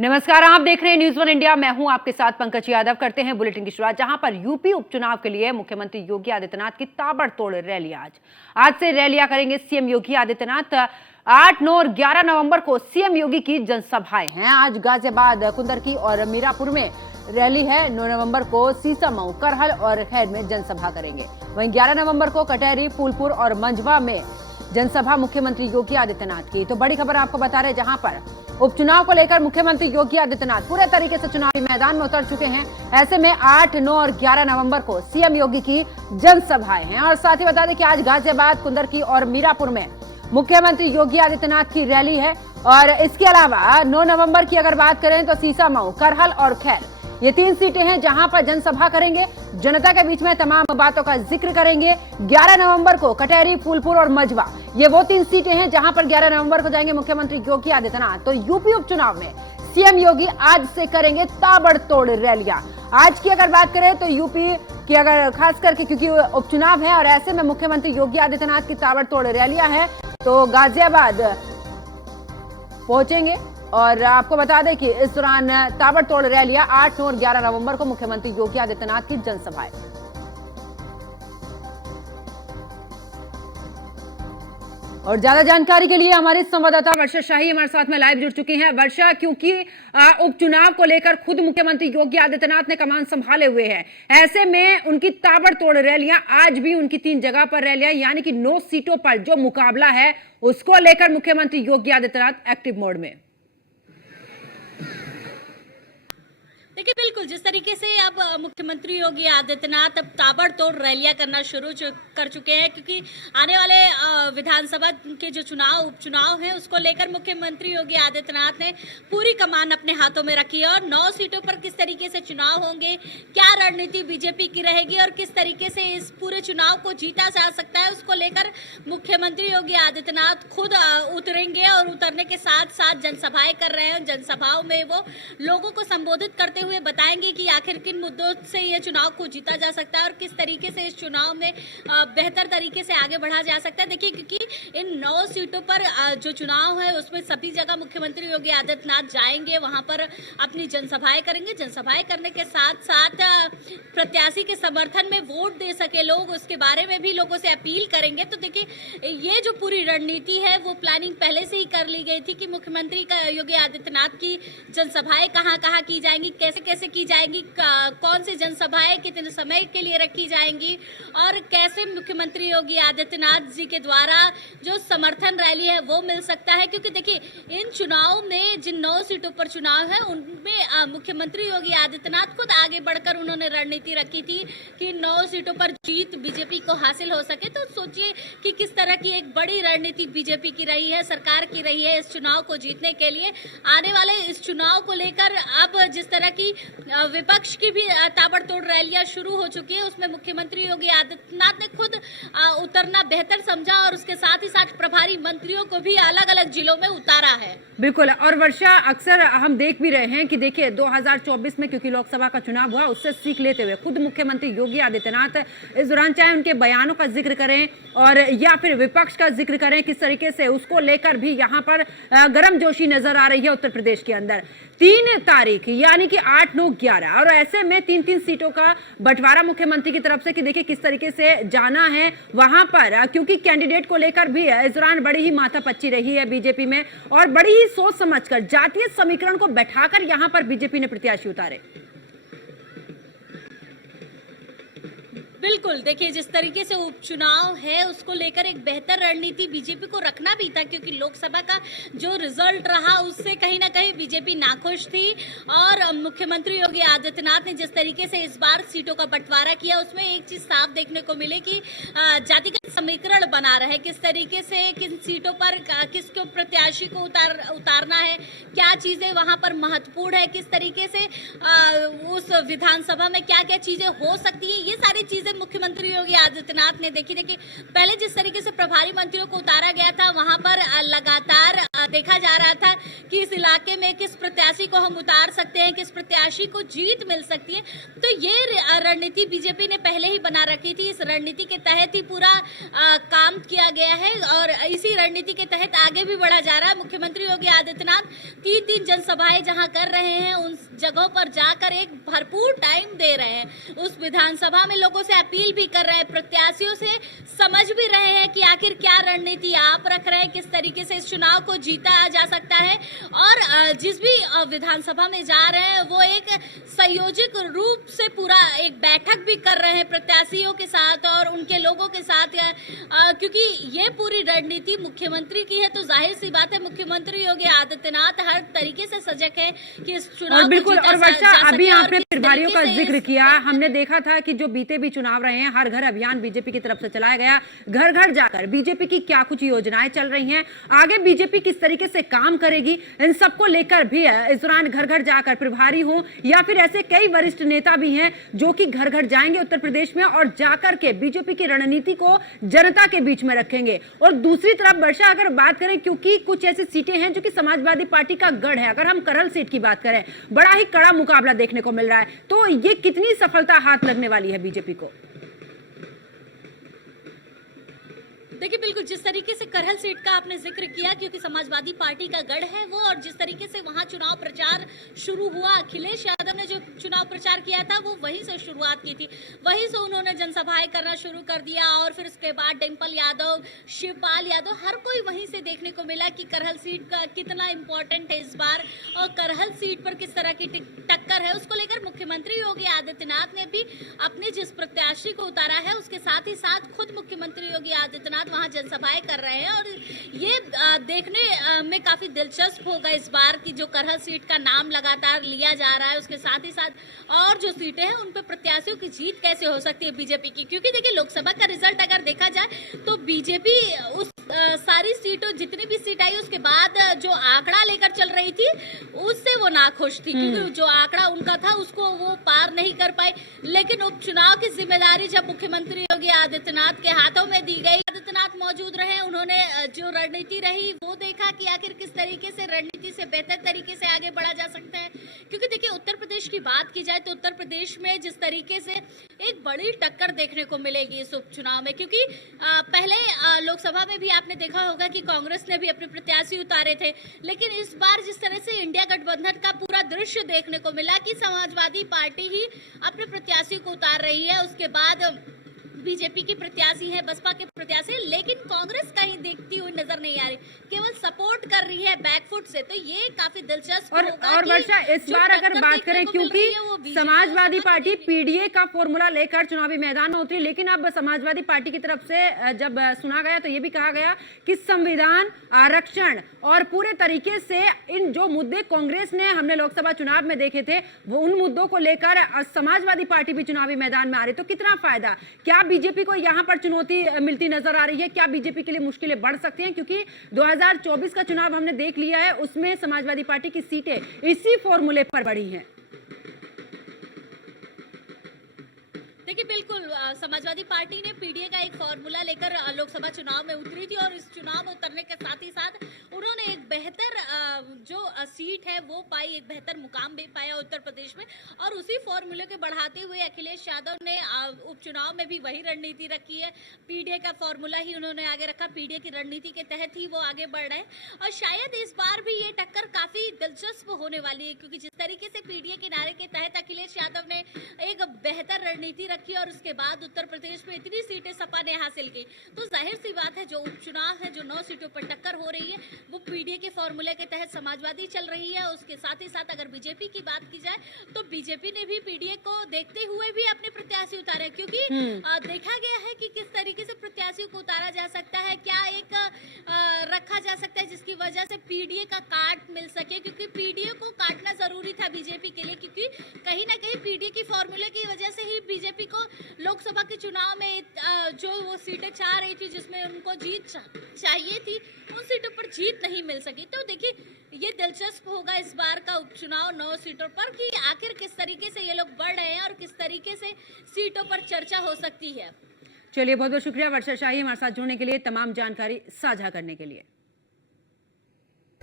नमस्कार, आप देख रहे हैं न्यूज़ वन इंडिया। मैं हूं आपके साथ पंकज यादव। करते हैं बुलेटिन की शुरुआत, जहां पर यूपी उपचुनाव के लिए मुख्यमंत्री योगी आदित्यनाथ की ताबड़तोड़ रैली। आज से रैलियां करेंगे सीएम योगी आदित्यनाथ। 8, 9 और 11 नवंबर को सीएम योगी की जनसभाएं हैं। आज गाजियाबाद, कुंदरकी और मीरापुर में रैली है। 9 नवंबर को सीसामऊ, करहल और खैर में जनसभा करेंगे। वहीं 11 नवंबर को कटहरी, फूलपुर और मंझवा में जनसभा मुख्यमंत्री योगी आदित्यनाथ की। तो बड़ी खबर आपको बता रहे, जहां पर उपचुनाव को लेकर मुख्यमंत्री योगी आदित्यनाथ पूरे तरीके से चुनावी मैदान में उतर चुके हैं। ऐसे में 8, 9 और 11 नवंबर को सीएम योगी की जनसभाएं हैं। और साथ ही बता दें कि आज गाजियाबाद, कुंदरकी और मीरापुर में मुख्यमंत्री योगी आदित्यनाथ की रैली है। और इसके अलावा 9 नवंबर की अगर बात करें तो सीसामऊ, करहल और खैर, ये 3 सीटें हैं जहां पर जनसभा करेंगे। जनता के बीच में तमाम बातों का जिक्र करेंगे। 11 नवंबर को कटहरी, फूलपुर और मंझवा, ये वो 3 सीटें हैं जहां पर 11 नवंबर को जाएंगे मुख्यमंत्री योगी आदित्यनाथ। तो यूपी उपचुनाव में सीएम योगी आज से करेंगे ताबड़तोड़ रैलियां। आज की अगर बात करें तो यूपी की अगर खास करके, क्योंकि उपचुनाव है और ऐसे में मुख्यमंत्री योगी आदित्यनाथ की ताबड़तोड़ रैलियां हैं, तो गाजियाबाद पहुंचेंगे। और आपको बता दें कि इस दौरान ताबड़तोड़ रैलियां 8, 9 और 11 नवंबर को मुख्यमंत्री योगी आदित्यनाथ की जनसभाएं। और ज्यादा जानकारी के लिए हमारे संवाददाता वर्षा शाही हमारे साथ में लाइव जुड़ चुकी हैं। वर्षा, क्योंकि उपचुनाव को लेकर खुद मुख्यमंत्री योगी आदित्यनाथ ने कमान संभाले हुए हैं, ऐसे में उनकी ताबड़तोड़ रैलियां, आज भी उनकी 3 जगह पर रैलियां, यानी कि 9 सीटों पर जो मुकाबला है उसको लेकर मुख्यमंत्री योगी आदित्यनाथ एक्टिव मोड में। देखिए, बिल्कुल जिस तरीके से अब मुख्यमंत्री योगी आदित्यनाथ अब ताबड़तोड़ रैलियां करना शुरू कर चुके हैं, क्योंकि आने वाले विधानसभा के जो उपचुनाव हैं उसको लेकर मुख्यमंत्री योगी आदित्यनाथ ने पूरी कमान अपने हाथों में रखी है। और 9 सीटों पर किस तरीके से चुनाव होंगे, क्या रणनीति बीजेपी की रहेगी और किस तरीके से इस पूरे चुनाव को जीता जा सकता है, उसको लेकर मुख्यमंत्री योगी आदित्यनाथ खुद उतरेंगे। और उतरने के साथ साथ जनसभाएं कर रहे हैं। जनसभाओं में वो लोगों को संबोधित करते हुए बताएंगे कि आखिर किन मुद्दों से ये चुनाव को जीता जा सकता है और किस तरीके से इस चुनाव में बेहतर तरीके से आगे बढ़ा जा सकता है। देखिए, क्योंकि इन 9 सीटों पर जो चुनाव है उसमें सभी जगह मुख्यमंत्री योगी आदित्यनाथ जाएंगे, वहां पर अपनी जनसभाएं करेंगे। जनसभाएं करने के साथ साथ प्रत्याशी के समर्थन में वोट दे सके लोग, उसके बारे में भी लोगों से अपील करेंगे। तो देखिए, ये जो पूरी रणनीति है वो प्लानिंग पहले से ही कर ली गई थी कि मुख्यमंत्री योगी आदित्यनाथ की जनसभाएं कहाँ कहाँ की जाएंगी, कैसे की जाएंगी, कौन सी जनसभाएं कितने समय के लिए रखी जाएंगी और कैसे मुख्यमंत्री योगी आदित्यनाथ जी के द्वारा जो समर्थन रैली है वो मिल सकता है। क्योंकि देखिए, इन चुनाव में जिन 9 सीटों पर चुनाव है उनमें मुख्यमंत्री योगी आदित्यनाथ खुद आगे बढ़कर उन्होंने रणनीति रखी थी कि 9 सीटों पर जीत बीजेपी को हासिल हो सके। तो सोचिए कि किस तरह की एक बड़ी रणनीति बीजेपी की रही है, सरकार की रही है इस चुनाव को जीतने के लिए। आने वाले इस चुनाव को लेकर अब जिस तरह की विपक्ष की भी ताबड़तोड़ रैलियां शुरू हो चुकी है, उसमें मुख्यमंत्री योगी आदित्यनाथ ने खुद उतरना बेहतर समझा और उसके साथ ही साथ प्रभारी मंत्रियों को भी अलग अलग जिलों में उतारा है। बिल्कुल। और वर्षा, अक्सर हम देख भी रहे हैं कि देखिए 2024 में क्योंकि लोकसभा का चुनाव हुआ, उससे सीख लेते हुए खुद मुख्यमंत्री योगी आदित्यनाथ इस दौरान चाहे उनके बयानों का जिक्र करें और या फिर विपक्ष का जिक्र करें, किस तरीके से उसको लेकर भी यहाँ पर गर्मजोशी नजर आ रही है उत्तर प्रदेश के अंदर। 3 तारीख यानी कि 8, 9, 11 और ऐसे में 3-3 सीटों का बंटवारा मुख्यमंत्री की तरफ से कि देखिए किस तरीके से जाना है वहां पर, क्योंकि कैंडिडेट को लेकर भी इस दौरान बड़ी ही माथापच्ची रही है बीजेपी में और बड़ी ही सोच समझकर जातीय समीकरण को बैठाकर यहां पर बीजेपी ने प्रत्याशी उतारे। बिल्कुल, देखिए जिस तरीके से उपचुनाव है उसको लेकर एक बेहतर रणनीति बीजेपी को रखना भी था, क्योंकि लोकसभा का जो रिजल्ट रहा उससे कहीं ना कहीं बीजेपी नाखुश थी। और मुख्यमंत्री योगी आदित्यनाथ ने जिस तरीके से इस बार सीटों का बंटवारा किया उसमें एक चीज साफ देखने को मिले कि जातिगत समीकरण बना रहे, किस तरीके से किन सीटों पर किसको प्रत्याशी को उतारना है, क्या चीजें वहां पर महत्वपूर्ण है, किस तरीके से उस विधानसभा में क्या क्या चीजें हो सकती है, ये सारी चीजें मुख्यमंत्री योगी आदित्यनाथ ने देखी। देखिए, पहले जिस तरीके से प्रभारी मंत्रियों को उतारा गया था वहां पर लगातार देखा जा रहा था कि इस इलाके में किस प्रत्याशी को हम उतार सकते हैं, किस प्रत्याशी को जीत मिल सकती है। तो ये रणनीति बीजेपी ने पहले ही बना रखी थी। इस रणनीति के तहत ही पूरा काम किया गया है और इसी रणनीति के तहत आगे भी बढ़ा जा रहा है। मुख्यमंत्री योगी आदित्यनाथ 3 जनसभाएं जहां कर रहे हैं, उन जगहों पर जाकर एक भरपूर टाइम दे रहे हैं। उस विधानसभा में लोगों से अपील भी कर रहे हैं, प्रत्याशियों से समझ भी रहे हैं कि आखिर क्या रणनीति आप रख रहे हैं, किस तरीके से इस चुनाव को जीता जा सकता है। और जिस भी विधानसभा में जा रहे हैं वो एक संयोजित रूप से पूरा एक बैठक भी कर रहे हैं प्रत्याशियों के साथ और उनके लोगों के साथ, क्योंकि ये पूरी रणनीति मुख्यमंत्री की है। तो जाहिर सी बात है मुख्यमंत्री योगी आदित्यनाथ हर तरीके से सजग है कि इस चुनाव बिल्कुल। और वर्षा, अभी आपने प्रभारियों का जिक्र किया, हमने देखा था कि जो बीते भी चुनाव रहे हैं, हर घर अभियान बीजेपी की तरफ से चलाया गया। घर घर जाकर बीजेपी की क्या कुछ योजनाएं चल रही हैं, आगे बीजेपी किस तरीके से काम करेगी, इन सबको लेकर भी इस दौरान घर घर जाकर प्रभारी हो या फिर ऐसे कई वरिष्ठ नेता भी हैं जो कि घर घर जाएंगे उत्तर प्रदेश में और जाकर के बीजेपी की रणनीति को जनता के बीच में रखेंगे। और दूसरी तरफ वर्षा, अगर बात करें, क्योंकि कुछ ऐसी सीटें हैं जो कि समाजवादी पार्टी का गढ़ है, अगर हम करहल सीट की बात करें, बड़ा ही कड़ा मुकाबला देखने को मिल रहा है, तो ये कितनी सफलता हाथ लगने वाली है बीजेपी को? देखिए बिल्कुल, जिस तरीके से करहल सीट का आपने जिक्र किया, क्योंकि समाजवादी पार्टी का गढ़ है वो, और जिस तरीके से वहां चुनाव प्रचार शुरू हुआ, अखिलेश यादव ने जो चुनाव प्रचार किया था वो वहीं से शुरुआत की थी, वहीं से उन्होंने जनसभाएं करना शुरू कर दिया। और फिर उसके बाद डिंपल यादव, शिवपाल यादव, हर कोई वहीं से देखने को मिला कि करहल सीट का कितना इंपॉर्टेंट है इस बार और करहल सीट पर किस तरह की टक्कर है। उसको लेकर मुख्यमंत्री योगी आदित्यनाथ ने भी अपने जिस प्रत्याशी को उतारा है उसके साथ ही साथ खुद मुख्यमंत्री योगी आदित्यनाथ वहां जनसभाएं कर रहे हैं। और ये देखने में काफी दिलचस्प होगा इस बार की जो करहल सीट का नाम लगातार लिया जा रहा है, उसके साथ ही साथ और जो सीटें हैं उन पे प्रत्याशियों की जीत कैसे हो सकती है बीजेपी की। क्योंकि देखिए लोकसभा का रिजल्ट अगर देखा जाए तो बीजेपी उस सारी सीटों, जितनी भी सीट आई उसके बाद जो आंकड़ा लेकर चल रही थी उससे वो नाखुश थी, क्योंकि जो आंकड़ा उनका था उसको वो पार नहीं कर पाए। लेकिन उपचुनाव की जिम्मेदारी जब मुख्यमंत्री योगी आदित्यनाथ के हाथों में दी गई, आदित्यनाथ मौजूद रहे, उन्होंने जो रणनीति रही वो देखा कि आखिर किस तरीके से रणनीति से बेहतर तरीके से आगे बढ़ा जा सकता है। क्योंकि देखिए उत्तर प्रदेश की बात की जाए तो उत्तर प्रदेश में जिस तरीके से एक बड़ी टक्कर देखने को मिलेगी इस उपचुनाव में, क्योंकि पहले लोकसभा में भी आपने देखा होगा कि कांग्रेस ने भी अपने प्रत्याशी उतारे थे, लेकिन इस बार जिस तरह से इंडिया गठबंधन का पूरा दृश्य देखने को मिला कि समाजवादी पार्टी ही अपने प्रत्याशी को उतार रही है, उसके बाद बीजेपी की प्रत्याशी है, बसपा के प्रत्याशी, लेकिन कांग्रेस कहीं देखती हुई नजर नहीं आ रही, केवल सपोर्ट कर रही है बैकफुट से। तो ये काफी दिलचस्प होगा। और वर्षा, इस बार अगर बात करें, क्योंकि समाजवादी पार्टी पीडीए का फॉर्मूला लेकर चुनावी मैदान में उतरी, लेकिन अब समाजवादी पार्टी की तरफ से जब सुना गया तो ये भी कहा गया कि संविधान, आरक्षण और पूरे तरीके से इन जो मुद्दे कांग्रेस ने हमने लोकसभा चुनाव में देखे थे वो उन मुद्दों को लेकर समाजवादी पार्टी भी चुनावी मैदान में आ रही। तो कितना फायदा, क्या बीजेपी को यहां पर चुनौती मिलती नजर आ रही है? क्या बीजेपी के लिए मुश्किलें बढ़ सकती हैं? क्योंकि 2024 का चुनाव हमने देख लिया है, उसमें समाजवादी पार्टी की सीटें इसी फॉर्मूले पर बढ़ी हैं। देखिए बिल्कुल, समाजवादी पार्टी ने पीडीए का एक फॉर्मूला लेकर लोकसभा चुनाव में उतरी थी और इस चुनाव में उतरने के साथ ही साथ उन्होंने एक बेहतर जो सीट है वो पाई, एक बेहतर मुकाम भी पाया उत्तर प्रदेश में। और उसी फॉर्मूले को बढ़ाते हुए अखिलेश यादव ने उपचुनाव में भी वही रणनीति रखी है, पीडीए का फॉर्मूला ही उन्होंने आगे रखा, पीडीए की रणनीति के तहत ही वो आगे बढ़ रहे हैं। और शायद इस बार भी ये टक्कर काफी दिलचस्प होने वाली है, क्योंकि जिस तरीके से पीडीए के नारे के तहत अखिलेश यादव ने एक बेहतर रणनीति रखी और उसके बाद उत्तर प्रदेश में इतनी सीटें सपा ने हासिल की, तो जाहिर सी बात है जो उपचुनाव है, जो 9 सीटों पर टक्कर हो रही है वो पीडीए के फॉर्मूले के तहत समाजवादी चल रही है। उसके साथ ही साथ अगर बीजेपी की बात की जाए तो बीजेपी ने भी पीडीए को देखते हुए भी अपने प्रत्याशी उतारे, क्योंकि देखा गया है कि किस तरीके से प्रत्याशियों को उतारा जा सकता है, क्या एक रखा जा सकता है जिसकी वजह से पीडीए का काट मिल सके, क्योंकि पीडीए को काटना जरूरी था बीजेपी के लिए, क्योंकि कहीं ना कहीं पीडीए की फॉर्मूले की वजह से ही बीजेपी को लोकसभा के चुनाव में जो वो सीटें चाह रही थी, जिसमें उनको जीत चाहिए थी, उन सीटों पर जीत नहीं मिल सकी। तो देखिए ये दिलचस्प होगा इस बार का उपचुनाव 9 सीटों पर कि आखिर किस तरीके से ये लोग बढ़ रहे हैं और किस तरीके से सीटों पर चर्चा हो सकती है। चलिए, बहुत बहुत शुक्रिया वर्षा शाही हमारे साथ जुड़ने के लिए, तमाम जानकारी साझा करने के लिए।